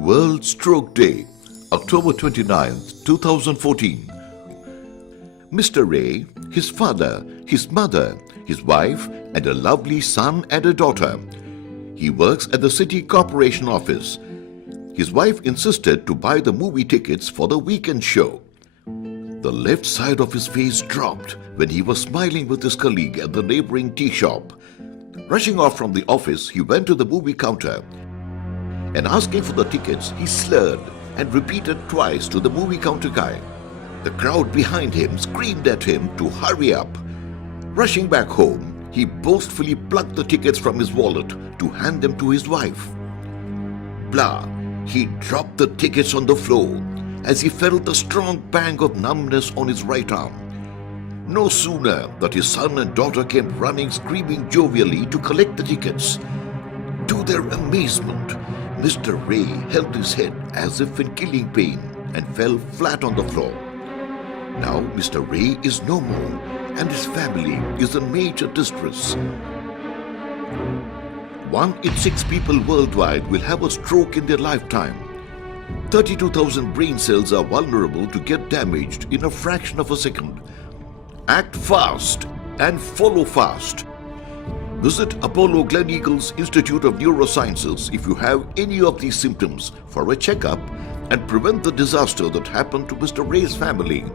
World Stroke Day, October 29th, 2014. Mr. Ray, his father, his mother, his wife, and a lovely son and a daughter. He works at the City Corporation office. His wife insisted to buy the movie tickets for the weekend show. The left side of his face dropped when he was smiling with his colleague at the neighboring tea shop. Rushing off from the office, he went to the movie counter. And asking for the tickets, he slurred and repeated twice to the movie counter guy. The crowd behind him screamed at him to hurry up. Rushing back home, he boastfully plucked the tickets from his wallet to hand them to his wife. Blah! He dropped the tickets on the floor as he felt a strong pang of numbness on his right arm. No sooner that his son and daughter came running, screaming jovially to collect the tickets. To their amazement, Mr. Ray held his head as if in killing pain and fell flat on the floor. Now Mr. Ray is no more and his family is in major distress. 1 in 6 people worldwide will have a stroke in their lifetime. 32,000 brain cells are vulnerable to get damaged in a fraction of a second. Act fast and follow fast. Visit Apollo Gleneagles Institute of Neurosciences if you have any of these symptoms for a checkup and prevent the disaster that happened to Mr. Ray's family.